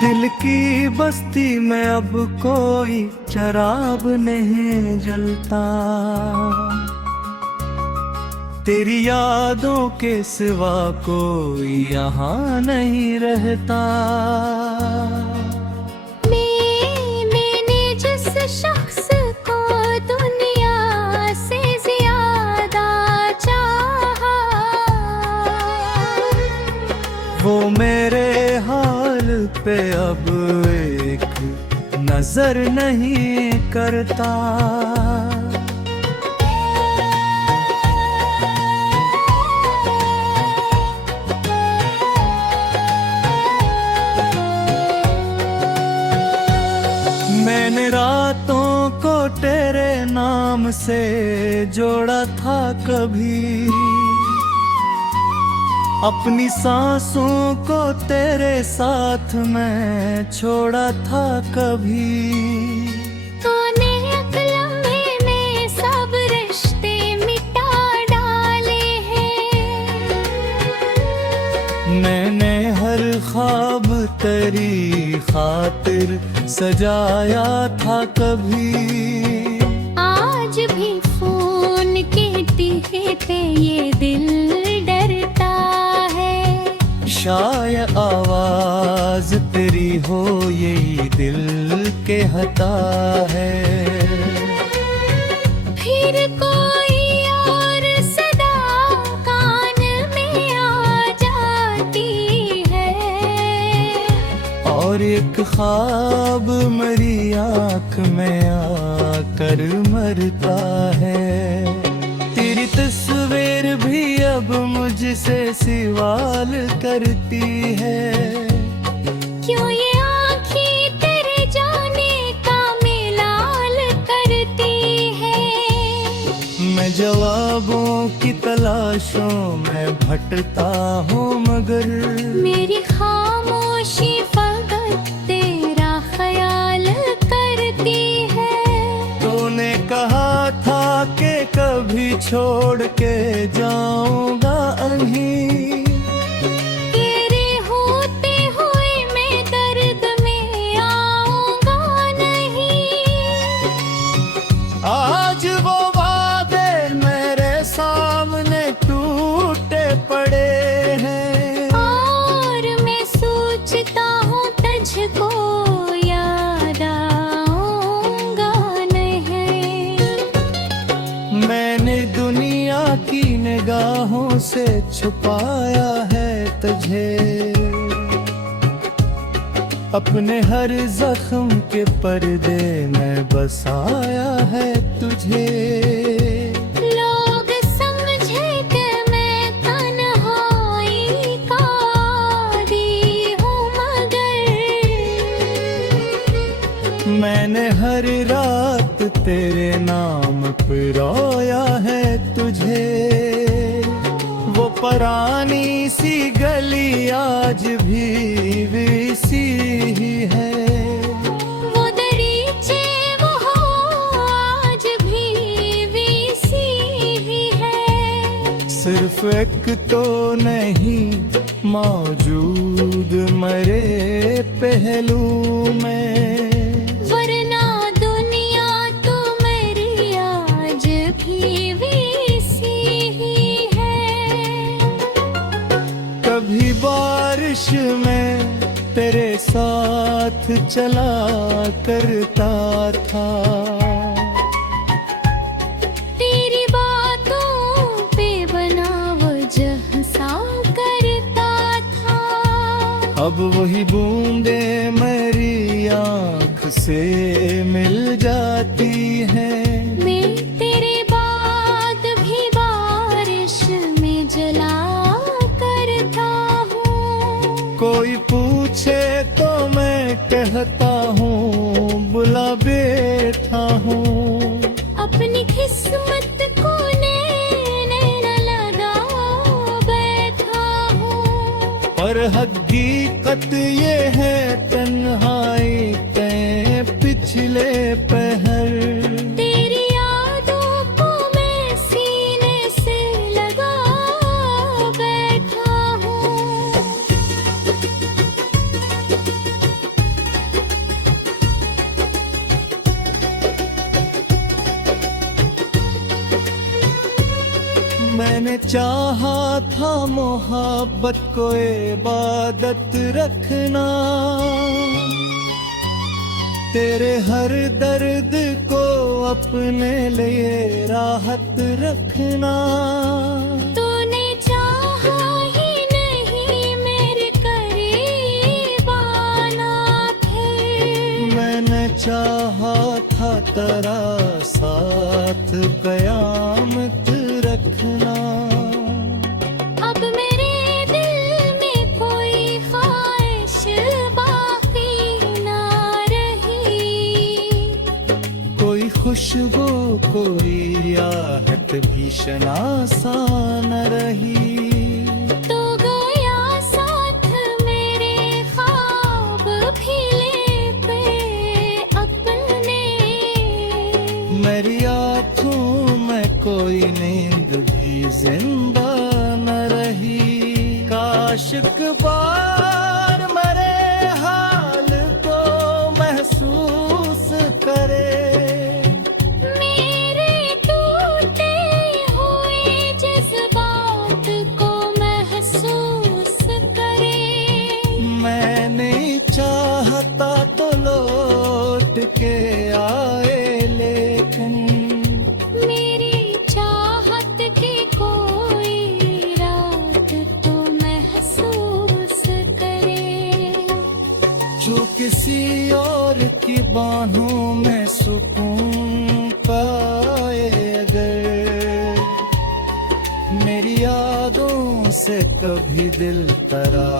दिल की बस्ती में अब कोई चराग नहीं जलता, तेरी यादों के सिवा कोई यहाँ नहीं रहता। मैंने जिस शख्स को दुनिया से ज्यादा चाहा, वो मेरे हाल पे अब एक नजर नहीं करता। मैंने रातों को तेरे नाम से जोड़ा था कभी, अपनी सांसों को तेरे साथ मैं छोड़ा था कभी। तूने एक लम्हे में सब रिश्ते मिटा डाले हैं, मैंने हर ख्वाब तेरी खातिर सजाया था कभी। आज भी फोन के टीहे पे ये दिल डरता है, शायद आवाज तेरी हो यही दिल कहता है। फिर कोई और सदा कान में आ जाती है, और एक ख्वाब मेरी आँख में आकर मरता है। तेरी तस्वीर भी अब मुझसे सवाल करती है, क्यों ये आँखें तेरे जाने का मिलाल करती है। मैं जवाबों की तलाशों में भटकता हूँ, मगर मेरी खामोशी फकत तेरा ख्याल करती है। तूने कहा था कि कभी छोड़ के जाऊंगा नहीं, तेरे होते हुए मैं दर्द में आऊंगा नहीं। आज वो वादे मेरे सामने टूटे पड़े हैं, और मैं सोचता हूँ तुझको याद आऊंगा नहीं। मैंने दुनिया की निगाहों से छुपाया है तुझे, अपने हर जख्म के पर्दे में बसाया है तुझे। लोग समझे कि मैं तन्हाई का आदी हूँ, मगर मैंने हर रात तेरे नाम पे रोया है तुझे। वो पुरानी सी गली आज भी वैसी ही है, वो दरीचे वो आज भी वैसी ही है। सिर्फ एक तो नहीं मौजूद मेरे पहलू में, वरना दुनिया तो मेरी आज भी वैसी ही है। कभी बारिश में तेरे साथ चला करता था, तेरी बातों पे बना वजह सा करता था। अब वही बूंदे मेरी आँख से मिल जाती हैं। मैं तेरे बाद भी बारिश में जला करता हूँ। कोई पूछे तो मैं कहता हूँ बुला बैठा हूँ। अपनी किस्मत को नैन लगा बैठा हूँ, पर हकीकत ये है तन्हाई तय पिछले पहर। तेरी यादों को मैं सीने से लगा बैठा हूँ। मैंने चाहा था मोहब्बत को इबादत रखना, तेरे हर दर्द को अपने लिए राहत रखना। तूने चाहा ही नहीं मेरे करीब आना, फिर मैंने चाहा था तेरा साथ कयामत रखना। अब मेरे दिल में कोई ख्वाहिश बाकी ना रही, कोई खुशबू कोई आहट भी शनासा न रही। तो गया साथ मेरे ख्वाब भी ले पे अपने, मेरी आँखों में कोई नींद भी जिंदा न रही। काश एक बार मेरे हाल को महसूस करे, मेरे टूटे हुए जज्बात को महसूस करे। मैं नहीं चाहता तो लौट के आए, लेकिन मेरी चाहत की कोई रात तो महसूस करे। जो किसी और की बाहों में सुकून पाए अगर, मेरी यादों से कभी दिल तरा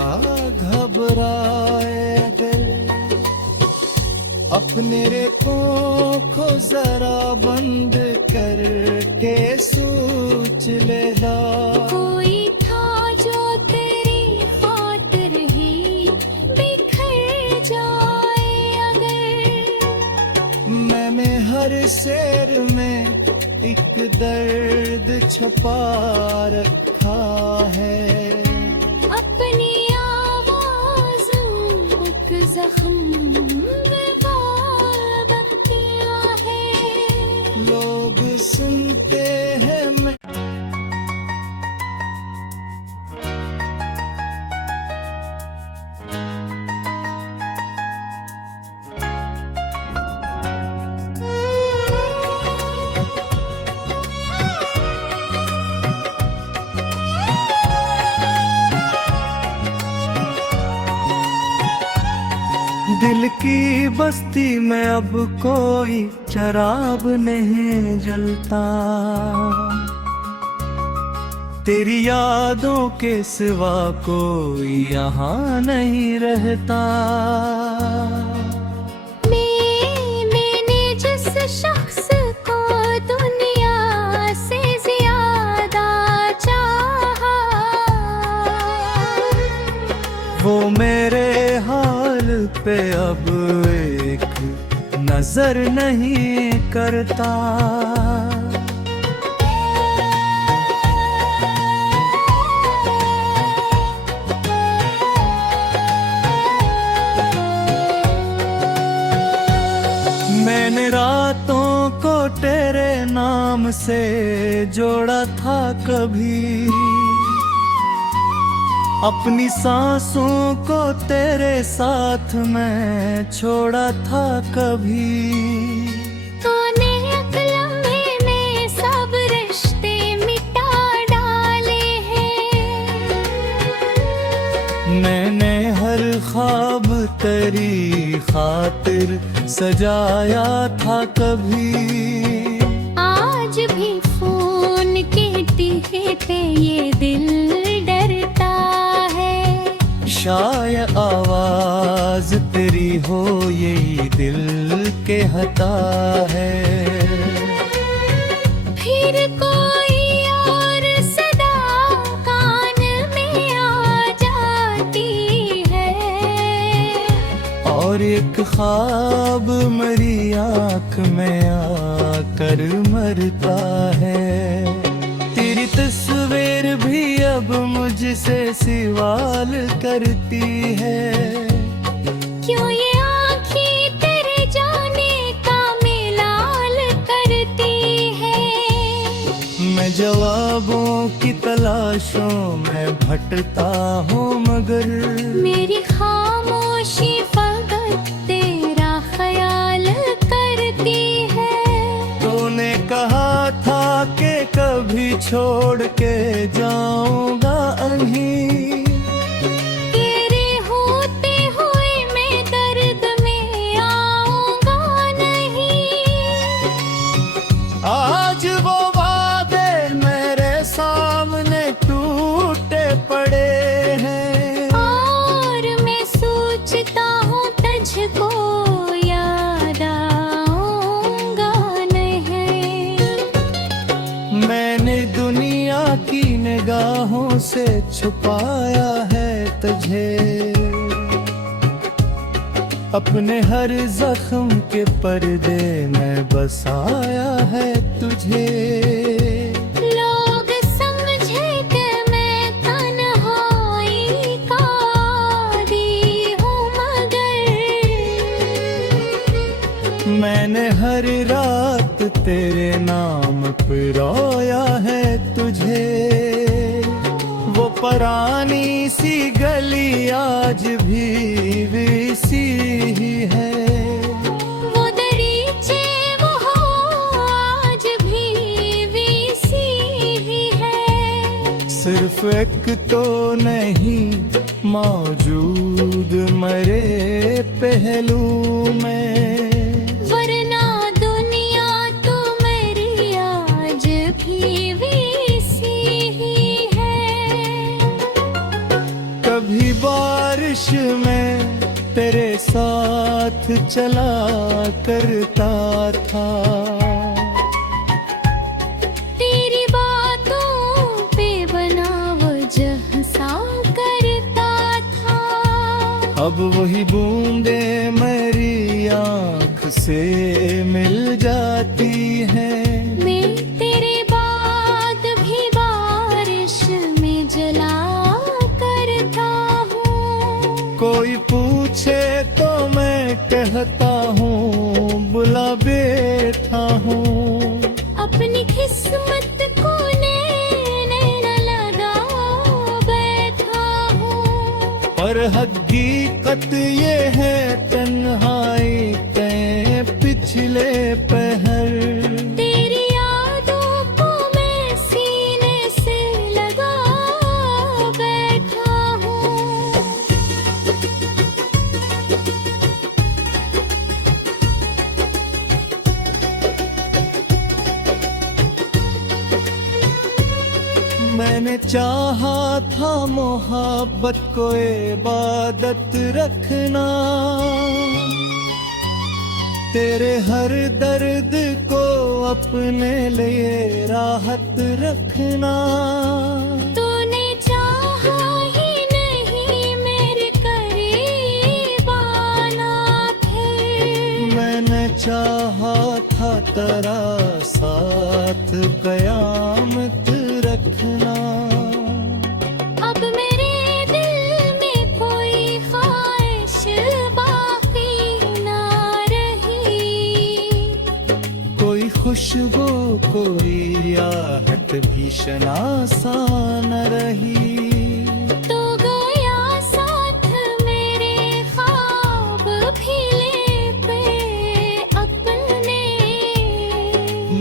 घबराए अगर, अपने रेखों को जरा बंद करके सोच लेना। कोई था जो तेरी खातिर ही बिखर जाए अगर, मैंने हर शेर में एक दर्द छुपा रखा है। अपनी आवाज़ों एक जख्म में बाबत किया है। लोग सुनते हैं मैं दिल की बस्ती में अब कोई चराग नहीं जलता, तेरी यादों के सिवा कोई यहाँ नहीं रहता। मैंने जिस शख्स को दुनिया से ज्यादा चाहा, वो मेरे हाल पे अब एक नजर नहीं करता। मैंने रातों को तेरे नाम से जोड़ा था कभी, अपनी सांसों को तेरे साथ मैं छोड़ा था कभी। तूने एक लम्हे में सब रिश्ते मिटा डाले हैं, मैंने हर ख्वाब तेरी खातिर सजाया था कभी। आज भी फोन के टीहे पे ये दिल डरता है, शायद आवाज तेरी हो यही दिल के हता है। फिर कोई और सदा कान में आ जाती है, और एक ख्वाब मेरी आँख में आकर मरता है। तेरी तस्वीर भी अब मुझसे सवाल करती है, क्यों ये आँखें तेरे जाने का मिलाल करती है। मैं जवाबों की तलाशों में भटकता हूँ, मगर मेरी खामोशी फकत तेरा ख्याल करती है। तूने कहा था कि कभी छोड़ के जाऊंगा नहीं, तेरे होते हुए मैं दर्द में आऊंगा नहीं। आज वो वादे मेरे सामने टूटे पड़े हैं, और मैं सोचता हूँ तुझको याद आऊंगा नहीं। मैंने दुनिया की निगाहों से छुपाया है तुझे, अपने हर जख्म के पर्दे में बसाया है तुझे। लोग समझे कि मैं तन्हाई का आदी हूँ, मगर मैंने हर रात तेरे नाम पे रोया है तुझे। वो पुरानी सी गली आज भी वैसी ही है, वो दरीचे वो आज भी वैसी ही है। सिर्फ एक तो नहीं मौजूद मरे पहलू में, वरना दुनिया तो मेरी आज भी वैसी ही है। कभी बारिश में तेरे साथ चला करता था, तेरी बातों पे बना वजह सा करता था। अब वही बूंदे मेरी आँख से मिल जाती हैं। मैं तेरे बाद भी बारिश में जला करता हूँ। कोई पूछे तो मैं कहता हूँ बुला बैठा हूँ। अपनी किस्मत को नैने न लगा बैठा हूँ। पर हकीकत ये है तन्हाई तय पिछले पहर, तेरी यादों को मैं सीने से लगा बैठा हूँ। मैंने चाहा था मोहब्बत को इबादत रखना, तेरे हर दर्द को अपने लिए राहत रखना। तूने चाहा ही नहीं मेरे करीब आना, फिर मैंने चाहा था तेरा साथ कयामत रखना। अब मेरे दिल में कोई ख्वाहिश बाकी ना रही। कोई खुशबू कोई आहट भी शनासा न रही। तो गया साथ मेरे ख्वाब भी ले पे अपने।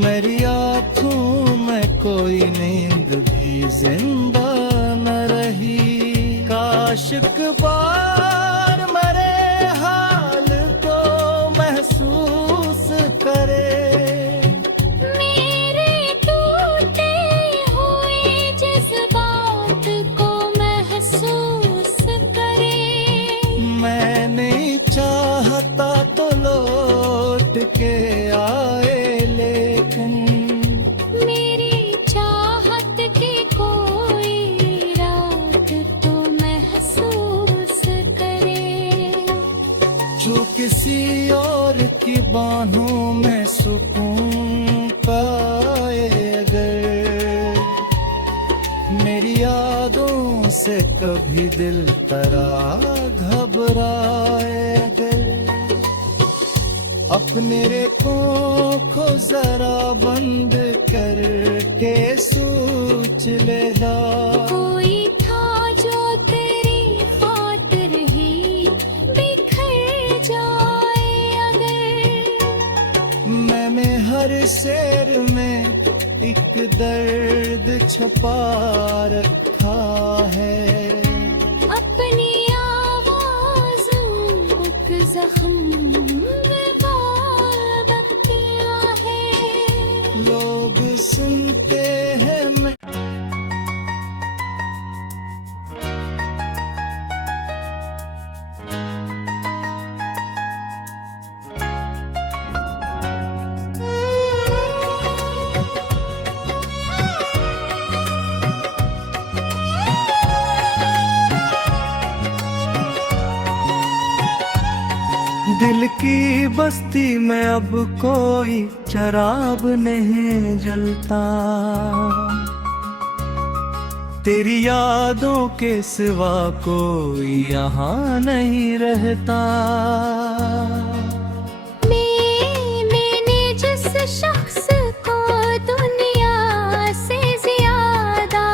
मेरी आँखों में कोई नींद भी जिंदा न रही। काश एक बार मेरे हाल को महसूस करे। मेरे टूटे हुए जज्बात को महसूस करे। मैं नहीं चाहता तो लौट के आए, लेकिन मेरी चाहत की कोई रात तो महसूस करे। जो किसी और की बाहों में सुकून पाए अगर, मेरी यादों से कभी दिल तरा घबराए अगर, अपने रेखों को जरा बंद करके सोच लेगा। कोई था जो तेरी खातिर ही बिखर जाए अगर। मैंने हर शेर में एक दर्द छुपा रखा है। अपनी आवाज़ों एक जख्म में बाबत किया है। लोग सुनते हैं मैं दिल की बस्ती में अब कोई चराग नहीं जलता। तेरी यादों के सिवा कोई यहाँ नहीं रहता। मैंने जिस शख्स को दुनिया से ज्यादा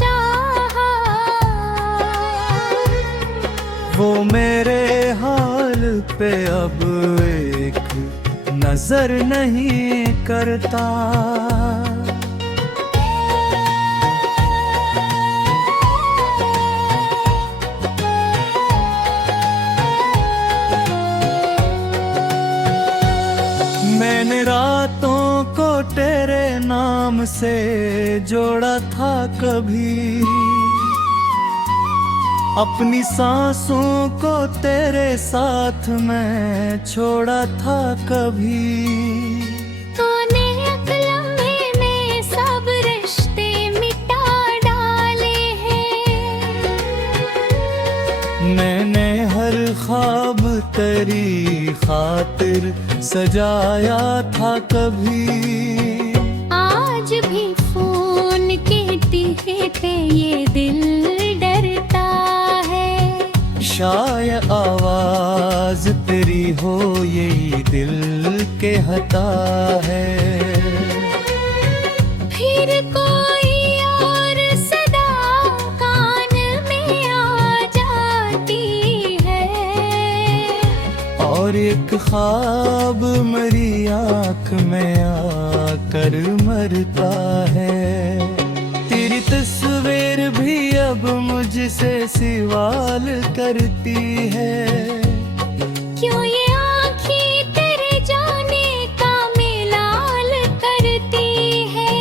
चाहा, वो मेरे हाल पे अब एक नजर नहीं करता। मैंने रातों को तेरे नाम से जोड़ा था कभी, अपनी सांसों को तेरे साथ मैं छोड़ा था कभी। तूने एक लम्हे में सब रिश्ते मिटा डाले हैं। मैंने हर ख्वाब तेरी खातिर सजाया था कभी। आज भी फोन कहती है पे ये दिल डरता है। शायद आवाज तेरी हो यही दिल के हता है। फिर कोई और सदा कान में आ जाती है, और एक ख्वाब मेरी आँख में आकर मरता है। तेरी तस्वीर भी अब मुझसे सवाल करती है। क्यों ये आँखें तेरे जाने का मिलाल करती है।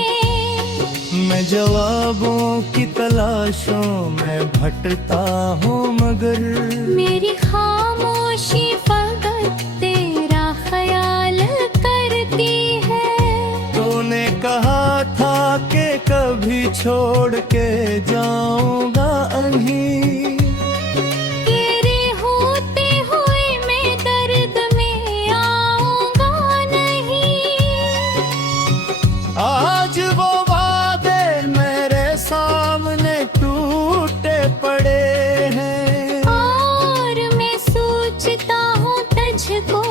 मैं जवाबों की तलाशों में भटकता हूँ मगर मेरी खामोशी फकत तेरा ख्याल करती है। तूने कहा था कि कभी छोड़ के जाऊंगा नहीं। तेरे होते हुए मैं दर्द में आऊंगा नहीं। आज वो वादे मेरे सामने टूटे पड़े हैं, और मैं सोचता हूँ तुझको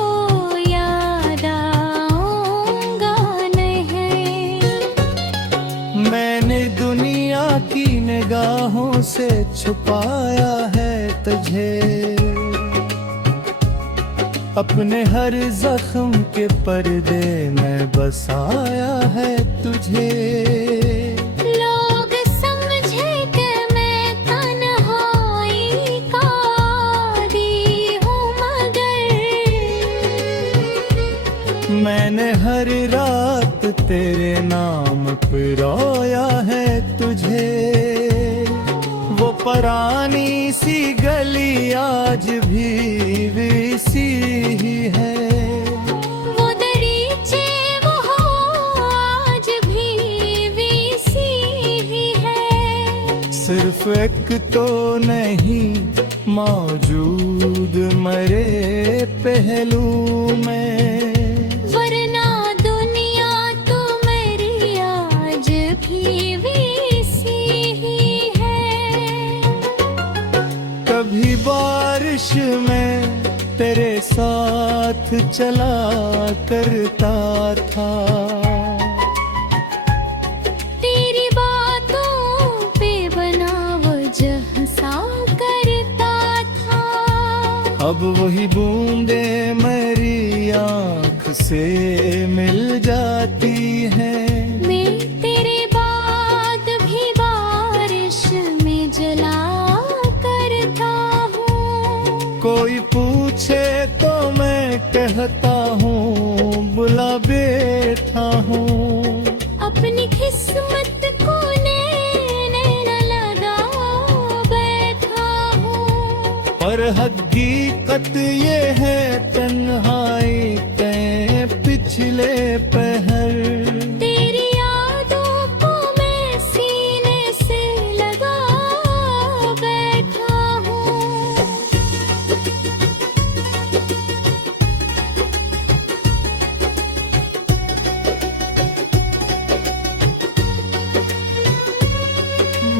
याद आऊंगा नहीं। मैंने दुनिया की निगाहों से छुपाया है तुझे। अपने हर जख्म के पर्दे में बसाया है तुझे। लोग समझे कि मैं तन्हाई का आदी हूँ मगर मैंने हर रात तेरे नाम पे रोया है तुझे। वो पुरानी सी गली आज भी वैसी ही है। वो दरीचे वो आज भी वैसी ही है। सिर्फ एक तो नहीं मौजूद मरे पहलू में। वरना दुनिया तो मेरी आज भी वैसी ही है। कभी बारिश में तेरे साथ चला करता था, अब वही बूंदे मेरी आँख से मिल जाती हैं। मैं तेरे बाद भी बारिश में जला करता हूँ। कोई पूछे तो मैं कहता हूँ बुला बैठा हूँ। अपनी किस्मत को नैन लगा बैठा हूँ। पर हकीकत ये है तन्हाई तय पिछले पहर। तेरी यादों को मैं सीने से लगा बैठा हूँ।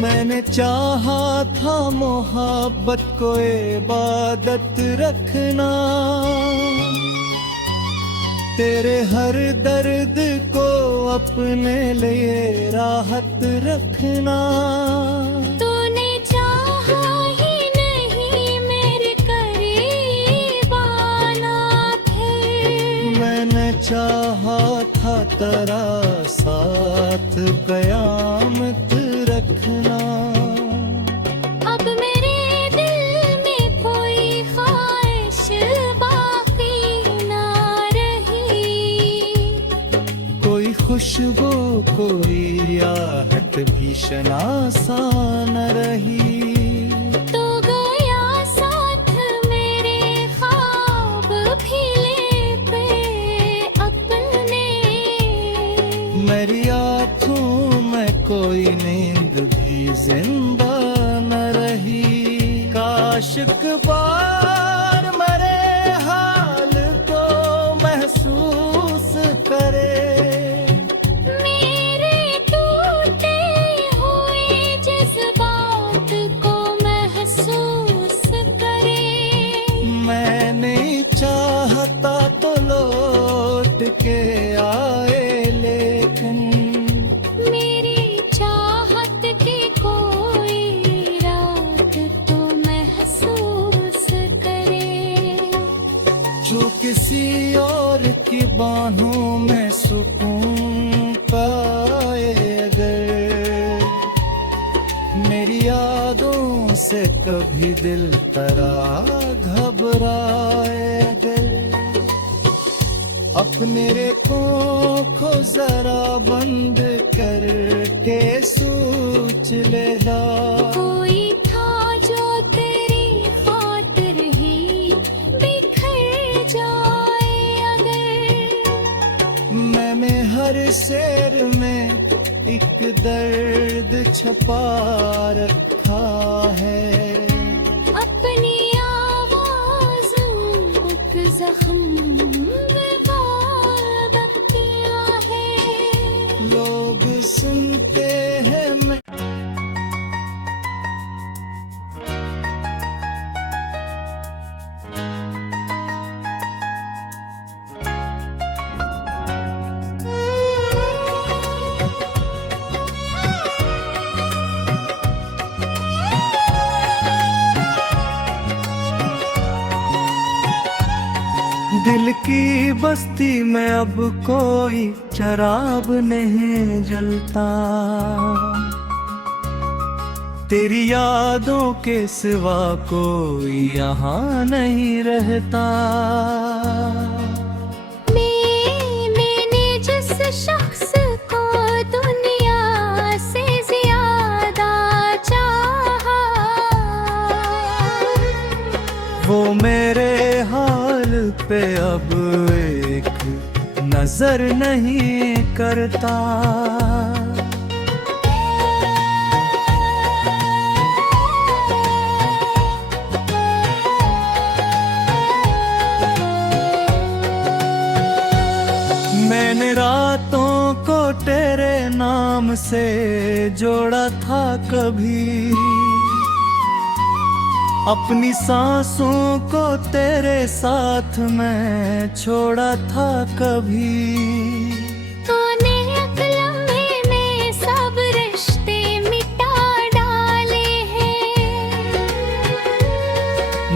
मैंने चाहा था मोहब्बत को इबादत रखना, तेरे हर दर्द को अपने लिए राहत रखना। तूने चाहा ही नहीं मेरे करीब आना फिर। मैंने चाहा था तेरा साथ कयामत रखना। अब मेरे दिल में कोई ख्वाहिश बाकी ना रही। कोई खुशबू कोई आहट भी शनासा न रही। तो गया साथ मेरे ख्वाब भी ले पे अपने। मेरी आँखों में कोई नींद भी जिंदा न रही। काश एक बार मेरे हाल को महसूस करे। मेरे टूटे हुए जज्बात को महसूस करे। मैं नहीं चाहता तो लौट के आए, लेकिन मेरी चाहत की कोई रात तो महसूस करे। जो किसी और की बाहों में सुकून पाए अगर। मेरी यादों से कभी दिल तरा घबराए अगर। अपने रेखों को जरा बंद करके सोच लेगा। कोई था जो तेरी खातिर ही बिखर जाए अगर। मैंने हर शेर में एक दर्द छपा रखा है। अपनी आवाज़ों एक जख्म में बाबत किया है। लोग सुनते हैं मैं दिल की बस्ती में अब कोई चराग नहीं जलता। तेरी यादों के सिवा कोई यहाँ नहीं रहता। मैंने जिस शख्स को दुनिया से ज्यादा चाहा, वो मेरे हाल पे अब एक नजर नहीं करता। मैंने रातों को तेरे नाम से जोड़ा था कभी, अपनी सांसों को तेरे साथ मैं छोड़ा था कभी। तूने एक लम्हे में सब रिश्ते मिटा डाले हैं।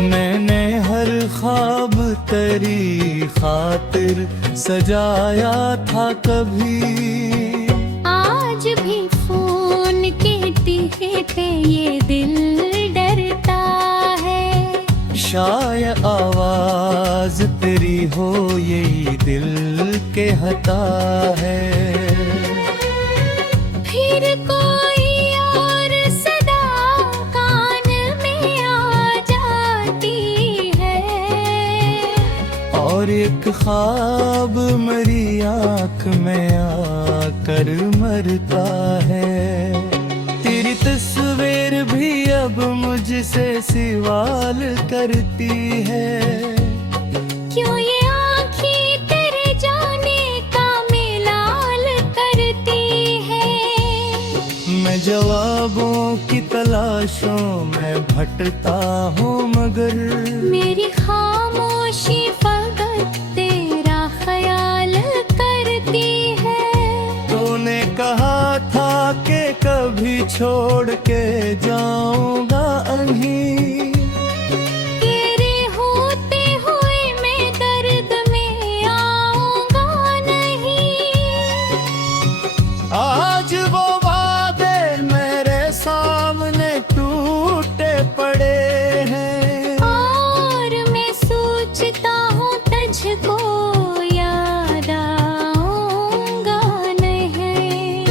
मैंने हर तेरी खातिर सजाया था कभी। आज भी फोन के टीहे पे ये दिल डरता है। शायद आवाज तेरी हो यही दिल के हता है। फिर कोई और सदा कान में आ जाती है। और एक ख्वाब मेरी आँख में आकर मरता है। तेरी तस्वीर भी अब मुझसे सवाल करती है। क्यों ये आँखें तेरे जाने का मिलाल करती है। मैं जवाबों की तलाशों में भटकता हूँ मगर मेरी खामोशी फकत तेरा ख्याल करती है। तूने कहा था कि कभी छोड़ के जाऊंगा नहीं। तेरे होते हुए मैं दर्द में आऊंगा नहीं। आज वो वादे मेरे सामने टूटे पड़े हैं। और मैं सोचता हूँ तुझको याद आऊंगा नहीं।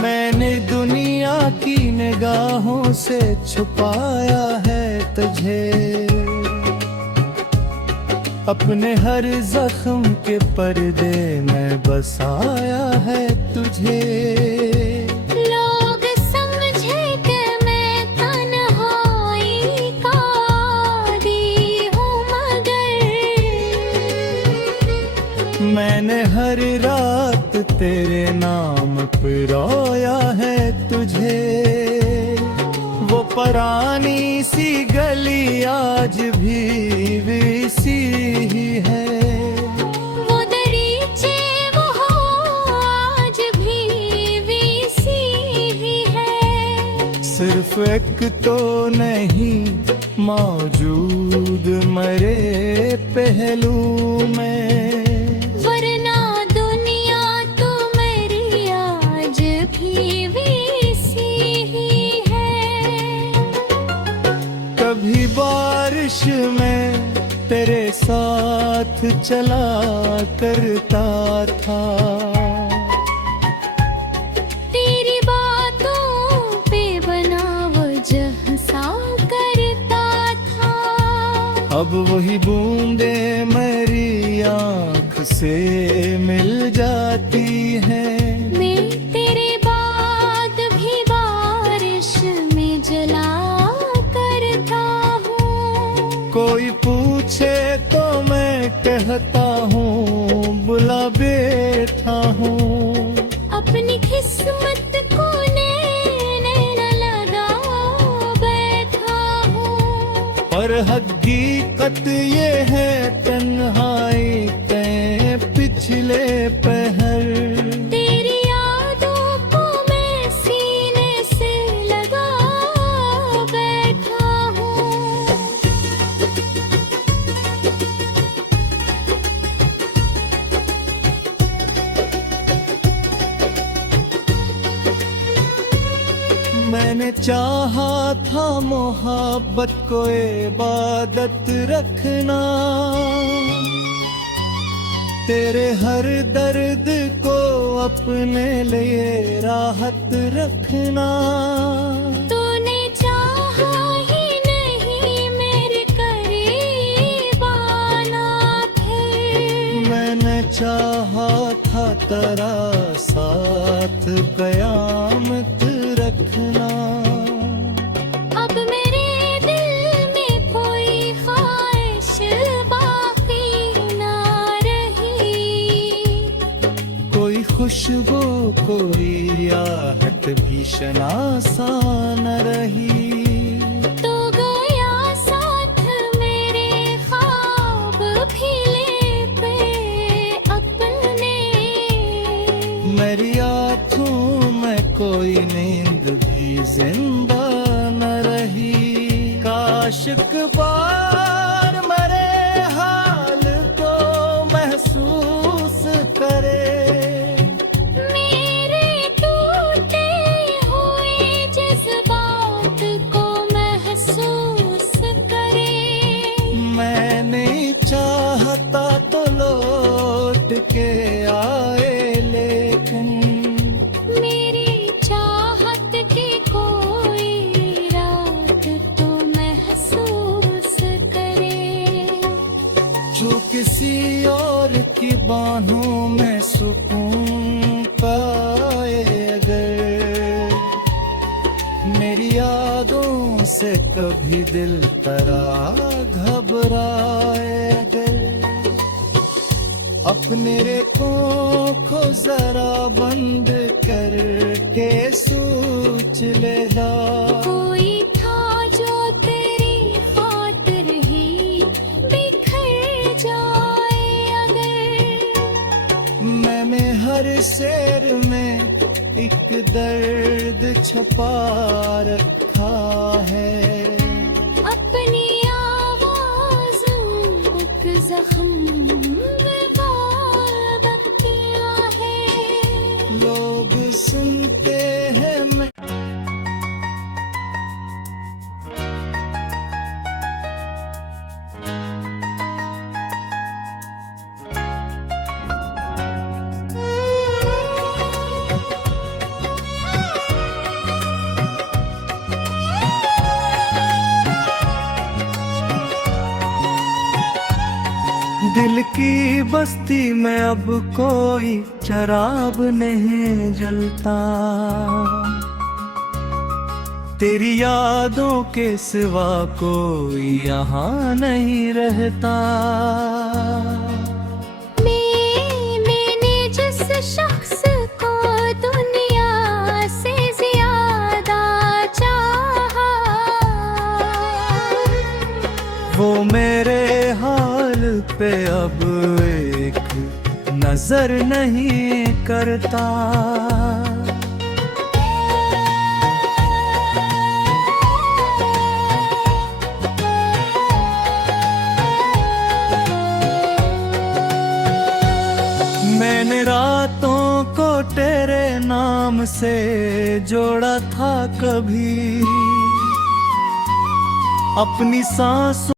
मैंने दुनिया की निगाहों से छुपाया है तुझे। अपने हर जख्म के पर्दे में बसाया है तुझे। लोग समझे कि मैं तन्हाई का आदी हूँ मगर मैंने हर रात तेरे नाम पे रोया है तुझे। वो पुरानी सी गली आज भी वैसी ही है। वो दरीचे वो आज भी वैसी ही है। सिर्फ एक तो नहीं मौजूद मरे पहलू में। वरना दुनिया तो मेरी आज भी वैसी ही है। कभी बारिश में तेरे साथ चला करता था। तेरी बातों पे बना वजह सा करता था। अब वही बूंदे मेरी आँख से मिल जाती हैं। मैं तेरे बाद भी बारिश में जला करता हूँ। कोई पूछे तो मैं कहता हूँ बुला बैठा हूँ। अपनी किस्मत को नैने न लगा बैठा हूँ। पर हकीकत ये है तन्हाई तैं पिछले पहर। तेरी यादों को मैं सीने से लगा बैठा हूँ। मैंने चाहा था मोहब्बत को इबादत रखना। तेरे हर दर्द को अपने लिए राहत रखना। तूने चाहा ही नहीं मेरे करीब आना। फिर मैंने चाहा था तेरा साथ कयामत रखना। अब मेरे दिल में कोई ख्वाहिश बाकी ना रही। कोई खुशबू कोई आहट भी शनासा न रही। तो गया साथ मेरे ख्वाब भी ले पे अपने। मेरी आँखों में कोई नींद भी जिंदा न रही। काश एक बार मेरे किसी और की बाहों में सुकून पाए अगर, मेरी यादों से कभी दिल तरा घबराए अगर, अपने रेखों को जरा बंद करके सोच लेना। कोई था जो तेरी खातिर ही बिखर जाए अगर, मैंने हर शेर में एक दर्द छुपा रखा है। अपनी आवाज़ों एक जख्म में वाबत किया है। लोग सुनते हैं मैं दिल की बस्ती में अब कोई चराग नहीं जलता, तेरी यादों के सिवा कोई यहाँ नहीं रहता। मैंने जिस शख्स को दुनिया से ज्यादा चाहा, वो मेरे हाल पे अब एक नजर नहीं करता। मैंने रातों को तेरे नाम से जोड़ा था कभी, अपनी सांसों